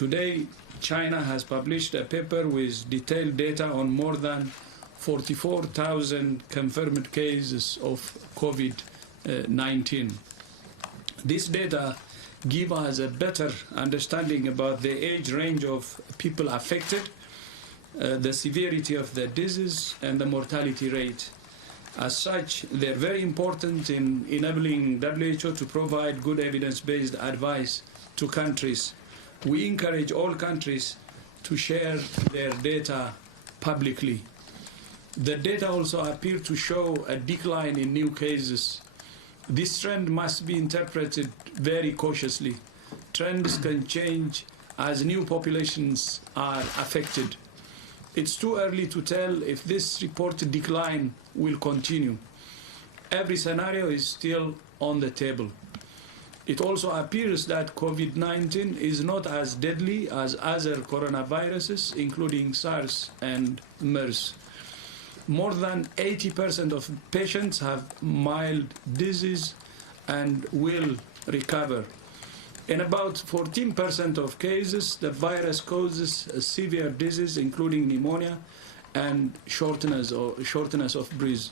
Today, China has published a paper with detailed data on more than 44,000 confirmed cases of COVID-19. This data give us a better understanding about the age range of people affected, the severity of the disease, and the mortality rate. As such, they're very important in enabling WHO to provide good evidence-based advice to countries. We encourage all countries to share their data publicly. The data also appear to show a decline in new cases. This trend must be interpreted very cautiously. Trends can change as new populations are affected. It's too early to tell if this reported decline will continue. Every scenario is still on the table. It also appears that COVID-19 is not as deadly as other coronaviruses, including SARS and MERS. More than 80% of patients have mild disease and will recover. In about 14% of cases, the virus causes a severe disease, including pneumonia and shortness of breath.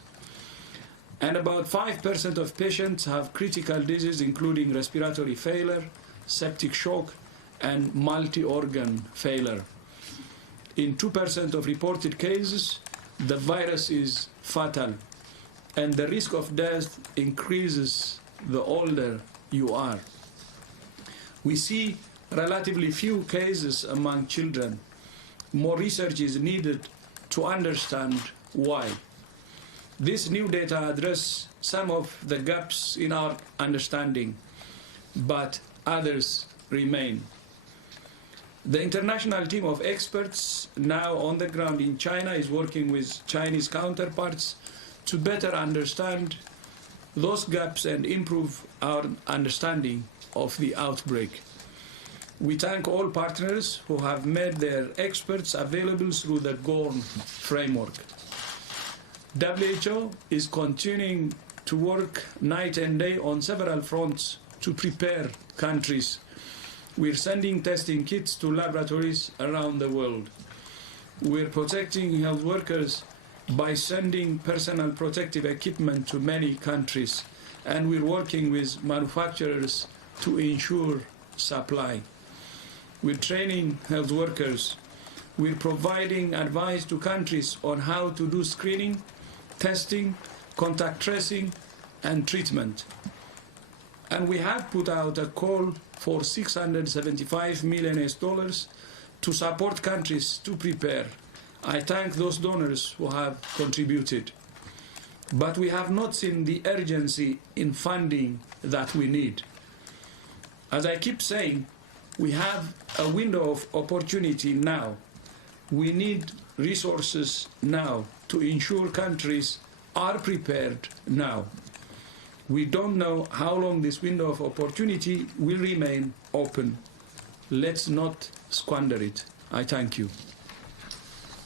And about 5% of patients have critical disease, including respiratory failure, septic shock, and multi-organ failure. In 2% of reported cases, the virus is fatal, and the risk of death increases the older you are. We see relatively few cases among children. More research is needed to understand why. This new data addresses some of the gaps in our understanding, but others remain. The international team of experts now on the ground in China is working with Chinese counterparts to better understand those gaps and improve our understanding of the outbreak. We thank all partners who have made their experts available through the GORN framework. WHO is continuing to work night and day on several fronts to prepare countries. We're sending testing kits to laboratories around the world. We're protecting health workers by sending personal protective equipment to many countries, and we're working with manufacturers to ensure supply. We're training health workers. We're providing advice to countries on how to do screening, testing, contact tracing, and treatment. And we have put out a call for $675 million to support countries to prepare. I thank those donors who have contributed. But we have not seen the urgency in funding that we need. As I keep saying, we have a window of opportunity now. We need resources now to ensure countries are prepared now. We don't know how long this window of opportunity will remain open. Let's not squander it. I thank you.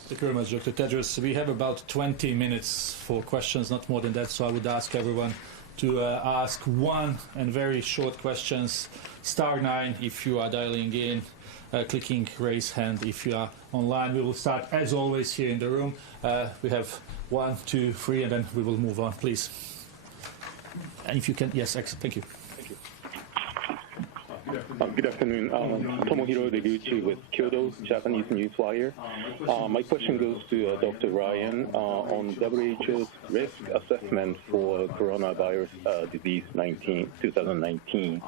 Thank you very much, Dr. Tedros. We have about 20 minutes for questions, not more than that, so I would ask everyone to ask one and very short questions. *9 if you are dialing in, clicking raise hand if you are online. We will start, as always, here in the room. We have 1, 2, 3, and then we will move on, please. And if you can, yes, excellent. Thank you. Good afternoon. Tomohiro Deguchi with Kyodo Japanese Newswire. My question goes to Dr. Ryan on WHO's risk assessment for coronavirus disease 2019.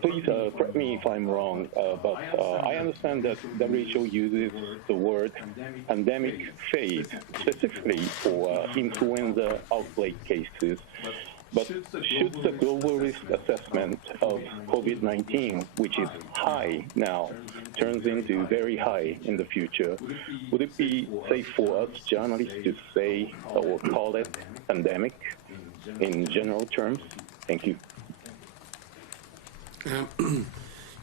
Please correct me if I'm wrong, but I understand that WHO uses the word pandemic phase specifically for influenza outbreak cases. But should the global risk assessment of COVID-19, which is high now, turns into very high in the future, would it be safe for us journalists to say or call it pandemic in general terms? Thank you.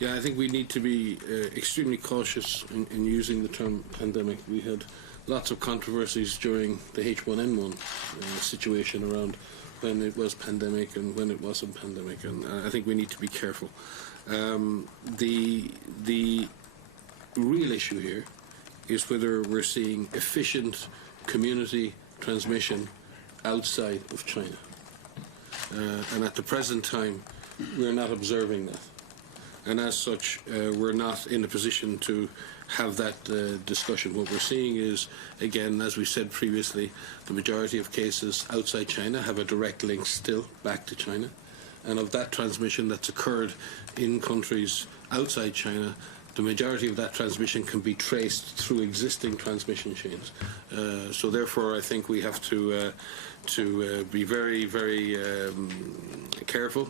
Yeah, I think we need to be extremely cautious in using the term pandemic. We had lots of controversies during the H1N1 situation around when it was pandemic and when it wasn't pandemic, and I think we need to be careful. The The real issue here is whether we're seeing efficient community transmission outside of China. And at the present time, we're not observing that. And as such, we're not in a position to have that discussion. What we're seeing is, again, as we said previously, the majority of cases outside China have a direct link still back to China. And of that transmission that's occurred in countries outside China, the majority of that transmission can be traced through existing transmission chains. So therefore, I think we have to be very, very careful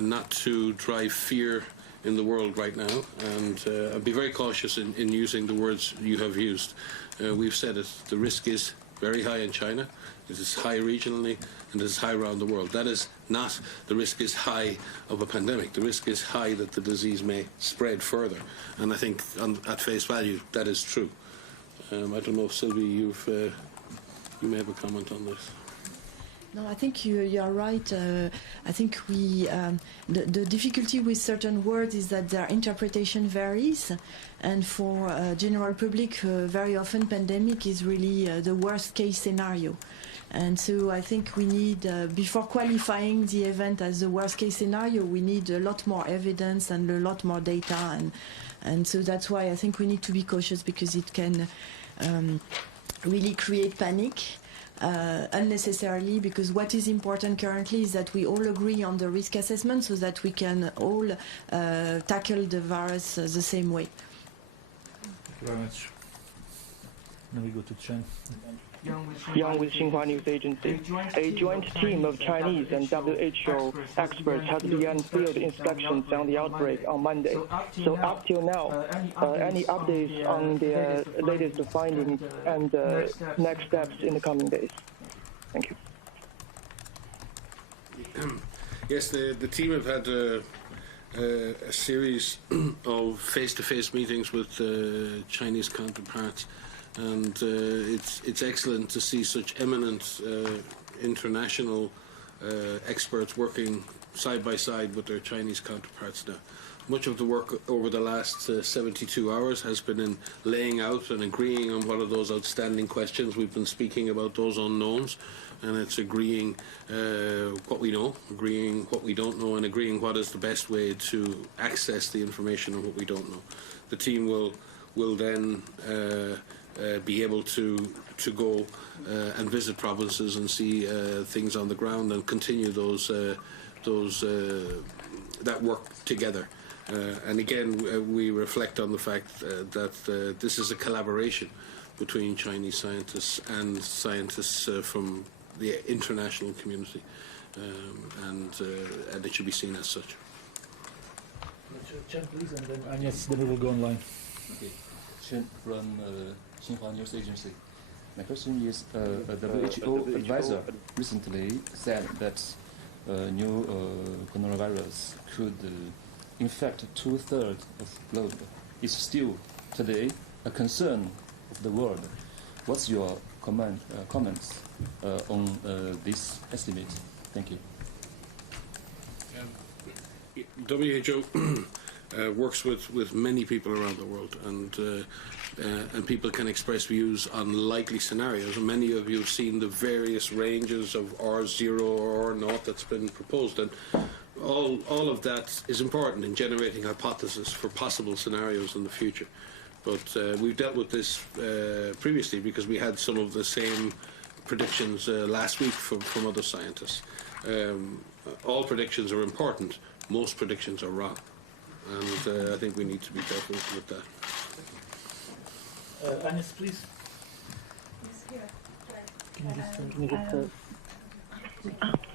not to drive fear in the world right now, and I'd be very cautious in using the words you have used. We've said it, the risk is very high in China, it is high regionally, and it is high around the world. That is not the risk is high of a pandemic. The risk is high that the disease may spread further, and I think at face value that is true. I don't know, Sylvie, you may have a comment on this. No, I think you are right. I think the difficulty with certain words is that their interpretation varies, and for general public, very often pandemic is really the worst case scenario. And so I think we need, before qualifying the event as the worst case scenario, we need a lot more evidence and a lot more data, and so that's why I think we need to be cautious, because it can really create panic. Unnecessarily, because what is important currently is that we all agree on the risk assessment so that we can all tackle the virus the same way. Thank you very much. Then we go to Chen. Yang with Xinhua News Agency. A joint team of Chinese and WHO experts has begun field inspections on the outbreak on Monday. So up till now, any updates on the latest findings and next steps in the coming days? Thank you. Yes, the team have had a series of face-to-face meetings with Chinese counterparts. And it's excellent to see such eminent international experts working side by side with their Chinese counterparts now. Much of the work over the last 72 hours has been in laying out and agreeing on what are those outstanding questions. We've been speaking about those unknowns, and it's agreeing what we know, agreeing what we don't know, and agreeing what is the best way to access the information on what we don't know. The team will then be able to go and visit provinces and see things on the ground and continue that work together. And again, we reflect on the fact that this is a collaboration between Chinese scientists and scientists from the international community, and it should be seen as such. Chen, please, and then Agnes, then we will go online. Okay, Chen from Xinhua News Agency. My question is, a WHO advisor recently said that new coronavirus could infect 2/3 of the globe. It's still today a concern of the world. What's your comments on this estimate? Thank you. WHO works with many people around the world, and people can express views on likely scenarios. And many of you have seen the various ranges of R0 or R0 that's been proposed, and all of that is important in generating hypotheses for possible scenarios in the future. But we've dealt with this previously because we had some of the same predictions last week from other scientists. All predictions are important. Most predictions are wrong. And I think we need to be careful with that. Agnes, please.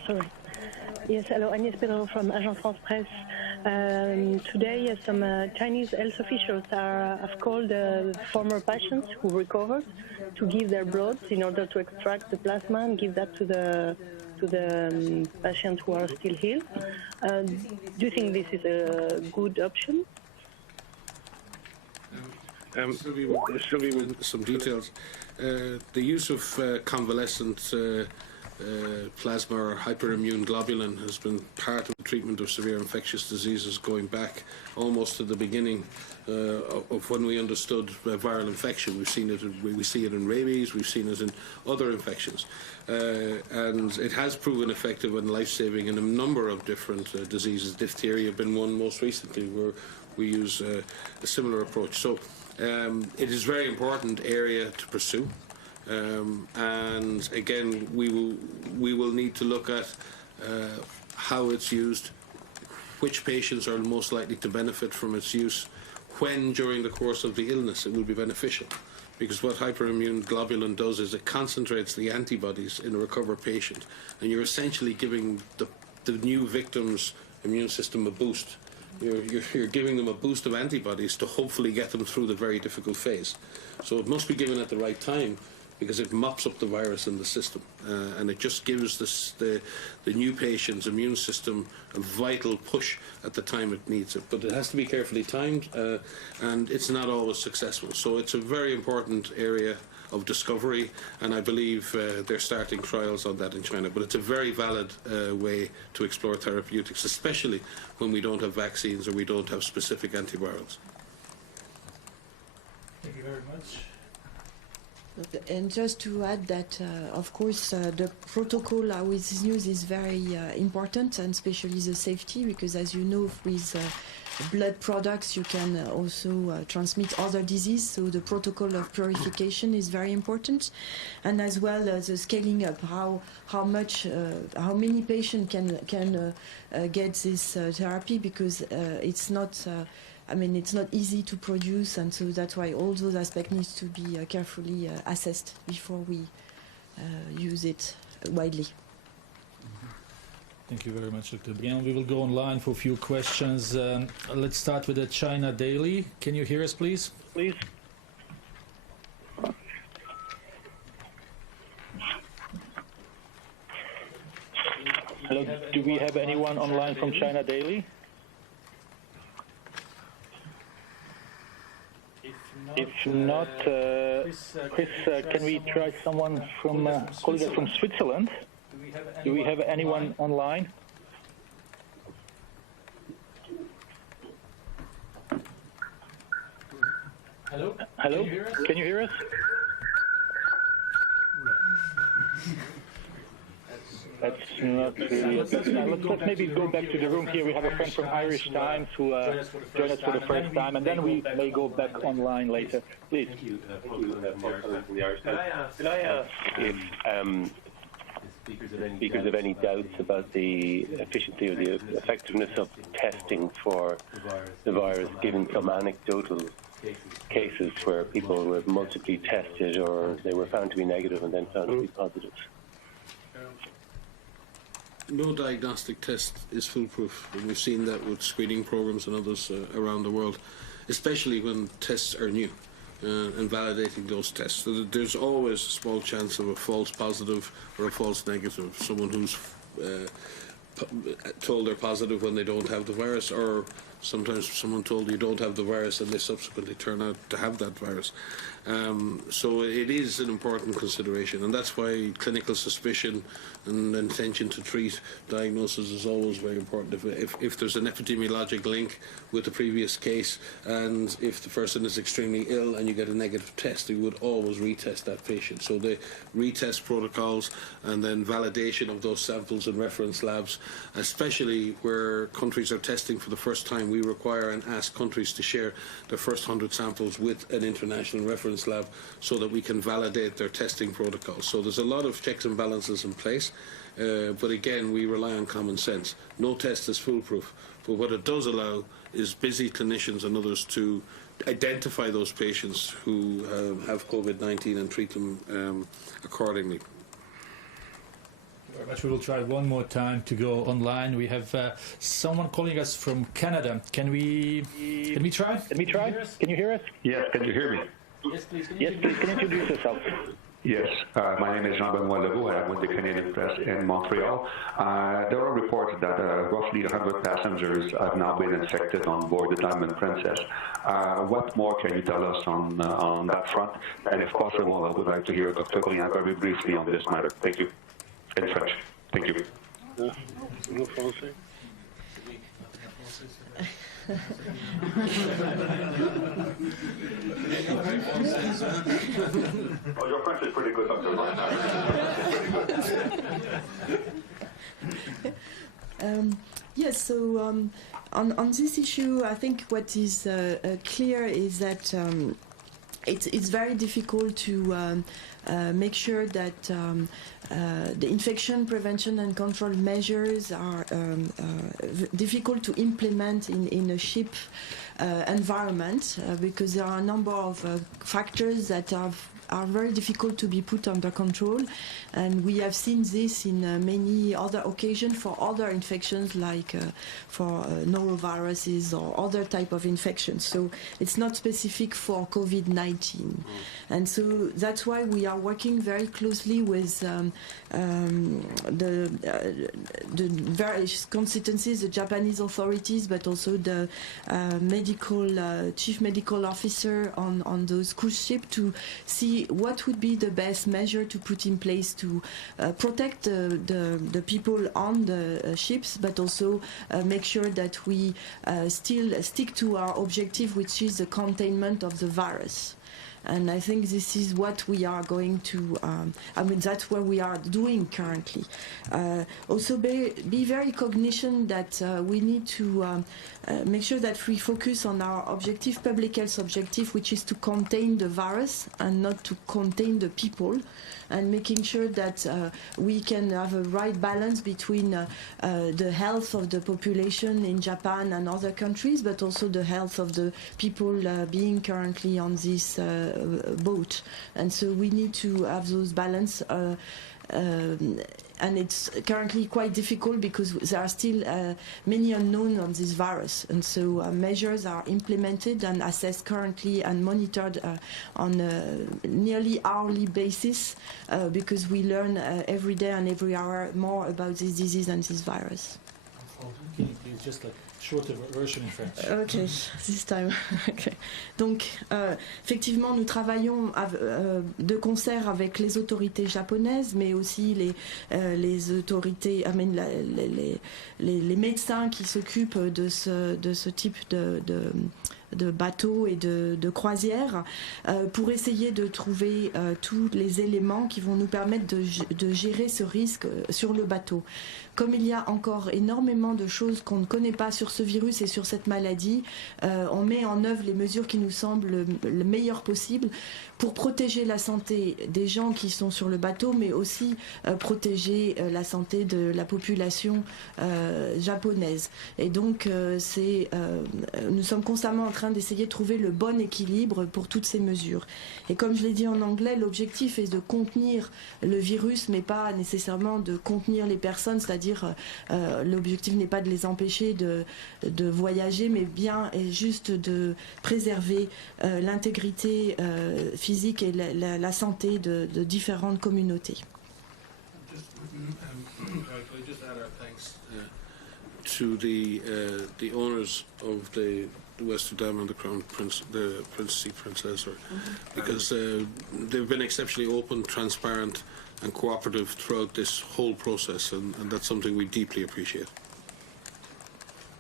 Sorry. Yes, hello, Agnès Perron from Agence France Presse. Today, some Chinese health officials have called former patients who recovered to give their blood in order to extract the plasma and give that to the patients who are still healed. Do you think this is a good option? Sylvie, with some details. The use of convalescent plasma or hyperimmune globulin has been part of the treatment of severe infectious diseases going back almost to the beginning of when we understood viral infection. We've seen it. We see it in rabies. We've seen it in other infections, and it has proven effective and life-saving in a number of different diseases. Diphtheria being one most recently, where we use a similar approach. So it is a very important area to pursue. And again, we will need to look at how it's used, which patients are most likely to benefit from its use, when during the course of the illness it will be beneficial. Because what hyperimmune globulin does is it concentrates the antibodies in a recovered patient, and you're essentially giving the new victim's immune system a boost. You're giving them a boost of antibodies to hopefully get them through the very difficult phase. So it must be given at the right time, because it mops up the virus in the system, and it just gives the new patient's immune system a vital push at the time it needs it. But it has to be carefully timed, and it's not always successful. So it's a very important area of discovery, and I believe they're starting trials on that in China. But it's a very valid way to explore therapeutics, especially when we don't have vaccines or we don't have specific antivirals. Thank you very much. And just to add that, of course, the protocol how it's used is very important, and especially the safety, because as you know, with blood products you can also transmit other diseases, so the protocol of purification is very important, and as well as the scaling up, how many patients can get this therapy, because it's not it's not easy to produce, and so that's why all those aspects need to be carefully assessed before we use it widely. Thank you very much, Dr. Briand. We will go online for a few questions. Let's start with the China Daily. Can you hear us, please? Please. Hello, do we have anyone online from China Daily? If not, Chris, can we try someone from colleagues from Switzerland? Do we have anyone online? Hello? Hello? Can you hear us? That's not really. Let's maybe go back to the room here. We have a friend from Irish Times who joined us for the first time, and then we may go back online later. Please. Thank you. From the Irish Times. Can I ask if speakers have any doubts about the efficiency or the effectiveness of testing for the virus, given some anecdotal cases where people were multiply tested or they were found to be negative and then found to be positive? No diagnostic test is foolproof, and we've seen that with screening programs and others around the world, especially when tests are new and validating those tests. So there's always a small chance of a false positive or a false negative, someone who's told they're positive when they don't have the virus, or sometimes someone told you don't have the virus and they subsequently turn out to have that virus. So it is an important consideration, and that's why clinical suspicion and intention to treat diagnosis is always very important. If there's an epidemiologic link with the previous case, and if the person is extremely ill and you get a negative test, you would always retest that patient. So the retest protocols and then validation of those samples in reference labs, especially where countries are testing for the first time, we require and ask countries to share their first 100 samples with an international reference lab so that we can validate their testing protocols. So there's a lot of checks and balances in place, but again, we rely on common sense. No test is foolproof, but what it does allow is busy clinicians and others to identify those patients who have COVID-19 and treat them accordingly. Very much. We will try one more time to go online. We have someone calling us from Canada. Can we try? Can we try? Can you hear us? Yes, can you hear me? Yes, please. Can you introduce yourself? Yes, my name is Jean-Benoit Legault. I am with the Canadian Press in Montreal. There are reports that roughly 100 passengers have now been infected on board the Diamond Princess. What more can you tell us on that front? And if possible, I would like to hear Dr. Briand very briefly on this matter. Thank you. in French. Thank you. No Francais. Oh, your French is pretty good, Dr. Yes, so on this issue, I think what is clear is that it's very difficult to make sure that the infection prevention and control measures are difficult to implement in a ship environment because there are a number of factors that are very difficult to be put under control, and we have seen this in many other occasions for other infections like for noroviruses or other type of infections. So it's not specific for COVID-19, and so that's why we are working very closely with the various constituencies, the Japanese authorities, but also the chief medical officer on those cruise ships to see what would be the best measure to put in place to protect the people on the ships, but also make sure that we still stick to our objective, which is the containment of the virus. And I think this is what we are going to, that's what we are doing currently. Also be very cognizant that we need to make sure that we focus on our objective, public health objective, which is to contain the virus and not to contain the people, and making sure that we can have a right balance between the health of the population in Japan and other countries, but also the health of the people being currently on this boat. And so we need to have those balance. And it's currently quite difficult because there are still many unknowns on this virus, and so measures are implemented and assessed currently and monitored on a nearly hourly basis because we learn every day and every hour more about this disease and this virus. Can you please just shorter version in French? Okay, this time. Okay. Donc, effectivement, nous travaillons de concert avec les autorités japonaises, mais aussi les autorités, les médecins qui s'occupent de ce type de bateaux et de croisières pour essayer de trouver tous les éléments qui vont nous permettre de gérer ce risque sur le bateau. Comme il y a encore énormément de choses qu'on ne connaît pas sur ce virus et sur cette maladie, on met en œuvre les mesures qui nous semblent le meilleur possible pour protéger la santé des gens qui sont sur le bateau, mais aussi protéger la santé de la population japonaise. Et donc, nous sommes constamment en train d'essayer de trouver le bon équilibre pour toutes ces mesures. Et comme je l'ai dit en anglais, l'objectif est de contenir le virus, mais pas nécessairement de contenir les personnes, c'est-à-dire l'objectif n'est pas de les empêcher de voyager, mais bien et juste de préserver l'intégrité physique et la santé de différentes communautés. To the owners of the Western Dam and the Crown Prince, the Princess Princess, because they've been exceptionally open, transparent, and cooperative throughout this whole process, and that's something we deeply appreciate.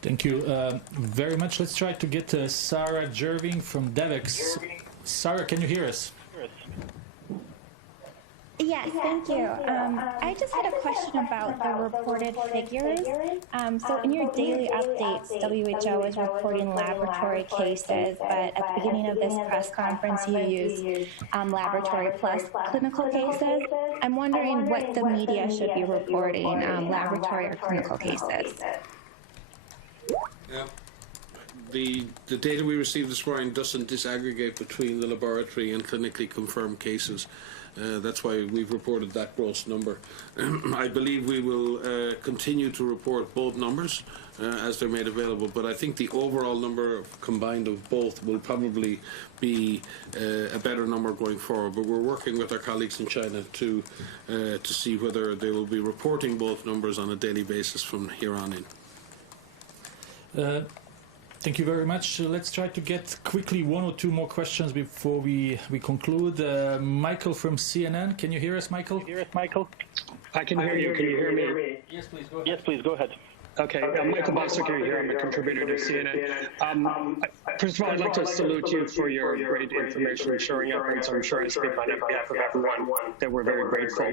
Thank you very much. Let's try to get Sarah Jerving from Devex. Sarah, can you hear us? Yes, thank you. I just had a question about the reported figures. So in your daily updates, WHO is reporting laboratory cases, but at the beginning of this press conference, you used laboratory plus clinical cases. I'm wondering what the media should be reporting, laboratory or clinical cases. Yeah. The data we received this morning doesn't disaggregate between the laboratory and clinically confirmed cases. That's why we've reported that gross number. I believe we will continue to report both numbers as they're made available, but I think the overall number combined of both will probably be a better number going forward. But we're working with our colleagues in China to see whether they will be reporting both numbers on a daily basis from here on in. Thank you very much. Let's try to get quickly one or two more questions before we conclude. Michael from CNN, can you hear us, Michael? I can hear you. Can you hear me? Yes, please go ahead. Yes, please, go ahead. Okay, I'm Michael Bosticker here. I'm a contributor to CNN. First of all, I'd like to salute you for your great information sharing efforts. I'm sure I speak on behalf of everyone that we're very grateful.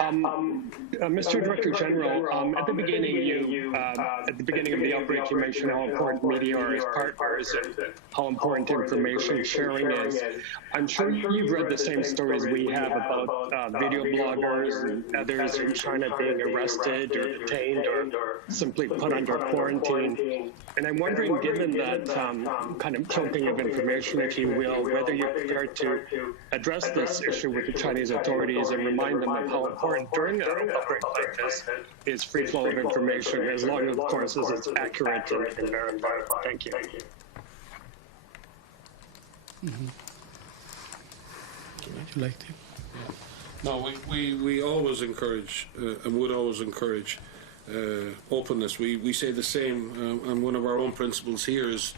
Mr. Director General, at the beginning of the outbreak, you mentioned how important media are as partners and how important information sharing is. I'm sure you've read the same stories we have about video bloggers and others in China being arrested or detained or simply put under quarantine. And I'm wondering, given that kind of cloaking of information, if you will, whether you're prepared to address this issue with the Chinese authorities and remind them of how important during an outbreak like this is free flow of information, as long as, of course, as it's accurate and verified. Thank you. Mm-hmm. Would you like to? No, we always encourage and would always encourage openness. We say the same, and one of our own principles here is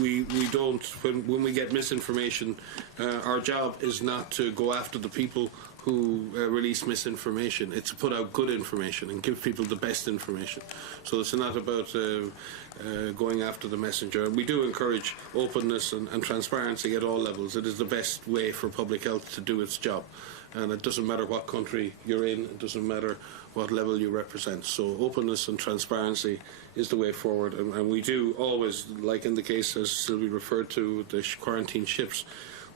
we don't, when we get misinformation, our job is not to go after the people who release misinformation. It's to put out good information and give people the best information. So it's not about going after the messenger. We do encourage openness and transparency at all levels. It is the best way for public health to do its job. And it doesn't matter what country you're in, it doesn't matter what level you represent. So openness and transparency is the way forward. And we do always, like in the case as Sylvie referred to, the quarantine ships,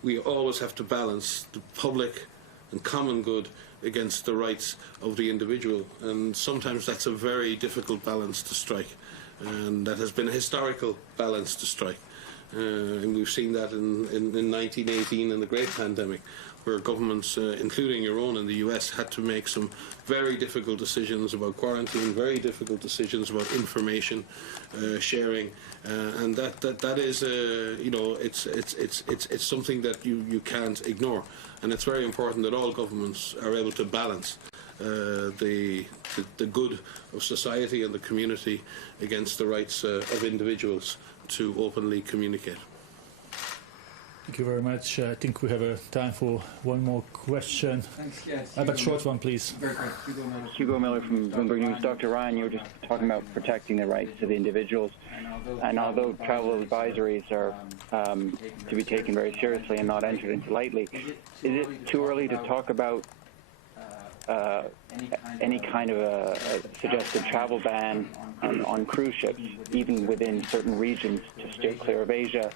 we always have to balance the public and common good against the rights of the individual. And sometimes that's a very difficult balance to strike. And that has been a historical balance to strike. And we've seen that in 1918 in the Great Pandemic, where governments, including your own in the US, had to make some very difficult decisions about quarantine, very difficult decisions about information sharing, and that is, you know, it's something that you can't ignore, and it's very important that all governments are able to balance the good of society and the community against the rights of individuals to openly communicate. Thank you very much. I think we have time for one more question. Thanks, yes. But short one, please. Hugo Miller from Bloomberg News. Dr. Ryan, you were just talking about protecting the rights of the individuals. And although travel advisories are to be taken very seriously and not entered into lightly, is it too early to talk about any kind of a suggested travel ban on cruise ships, even within certain regions, to steer clear of Asia,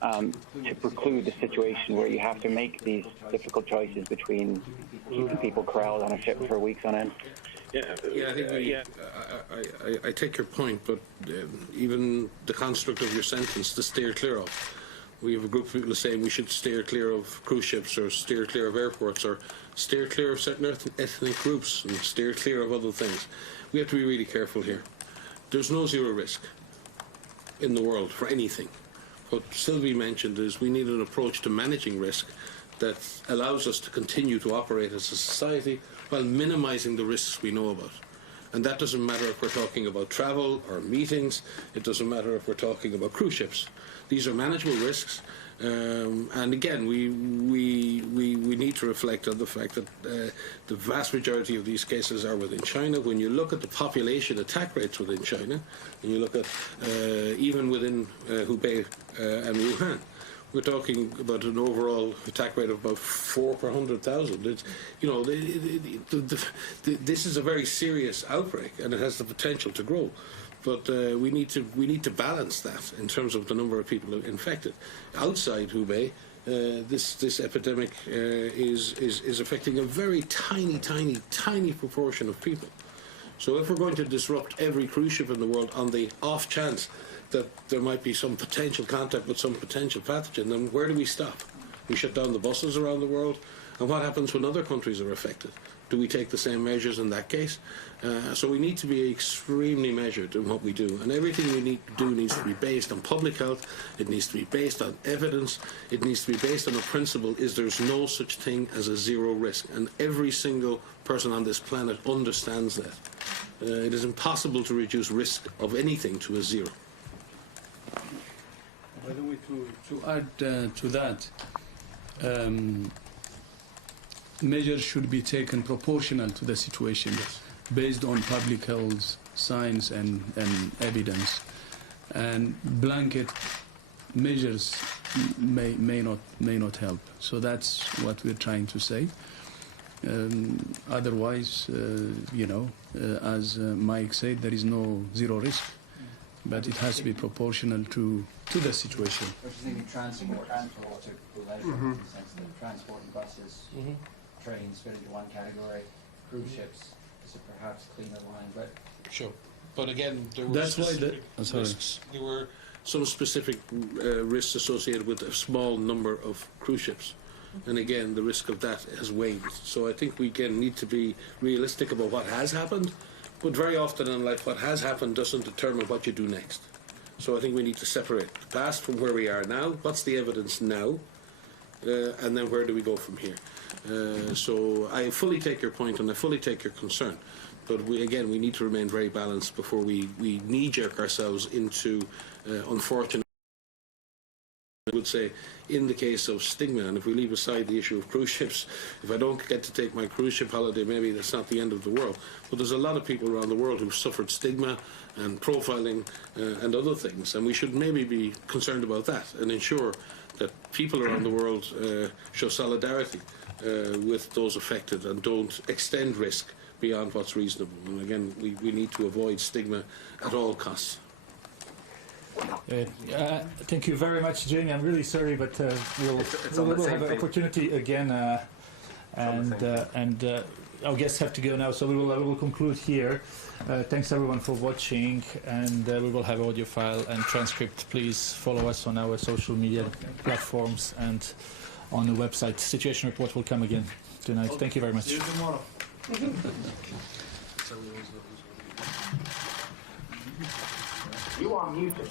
to preclude the situation where you have to make these difficult choices between keeping people corralled on a ship for weeks on end? Yeah, I think I take your point, but even the construct of your sentence, to steer clear of. We have a group of people saying we should steer clear of cruise ships or steer clear of airports or steer clear of certain ethnic groups and steer clear of other things. We have to be really careful here. There's no zero risk in the world for anything. What Sylvie mentioned is we need an approach to managing risk that allows us to continue to operate as a society while minimizing the risks we know about. And that doesn't matter if we're talking about travel or meetings. It doesn't matter if we're talking about cruise ships. These are manageable risks. And again, we need to reflect on the fact that the vast majority of these cases are within China. When you look at the population attack rates within China, and you look at even within Hubei and Wuhan, we're talking about an overall attack rate of about 4 per 100,000. It's, you know, this is a very serious outbreak, and it has the potential to grow. But we need to balance that in terms of the number of people infected. Outside Hubei, this epidemic is affecting a very tiny proportion of people. So if we're going to disrupt every cruise ship in the world on the off chance that there might be some potential contact with some potential pathogen, then where do we stop? We shut down the buses around the world, and what happens when other countries are affected? Do we take the same measures in that case? So we need to be extremely measured in what we do, and everything we need to do needs to be based on public health. It needs to be based on evidence. It needs to be based on a principle: is there's no such thing as a zero risk, and every single person on this planet understands that. It is impossible to reduce risk of anything to a zero. By the way, to add to that, measures should be taken proportional to the situation, based on public health, science, and evidence. And blanket measures may not help. So that's what we're trying to say. Otherwise, as Mike said, there is no zero risk, but it has to be proportional to the situation. We're just thinking transport to leisure, in the sense that transport and buses, trains fit into one category, cruise ships is a perhaps cleaner line, but sure. But again, there were That's why specific risks. There were some specific risks associated with a small number of cruise ships. And again, the risk of that has waned. So I think we again need to be realistic about what has happened, but very often in life what has happened doesn't determine what you do next. So I think we need to separate the past from where we are now. What's the evidence now? And then where do we go from here? So I fully take your point and I fully take your concern. But we need to remain very balanced before we knee-jerk ourselves into unfortunate, I would say, in the case of stigma. And if we leave aside the issue of cruise ships, if I don't get to take my cruise ship holiday, maybe that's not the end of the world. But there's a lot of people around the world who've suffered stigma and profiling and other things. And we should maybe be concerned about that and ensure that people around the world show solidarity with those affected and don't extend risk beyond what's reasonable. And again, we need to avoid stigma at all costs. Thank you very much, Jamie. I'm really sorry, but we'll have an opportunity again, and our guests have to go now, so we will conclude here. Thanks everyone for watching, and we will have audio file and transcript. Please follow us on our social media platforms and on the website. Situation report will come again tonight. Thank you very much. See you tomorrow. You are muted.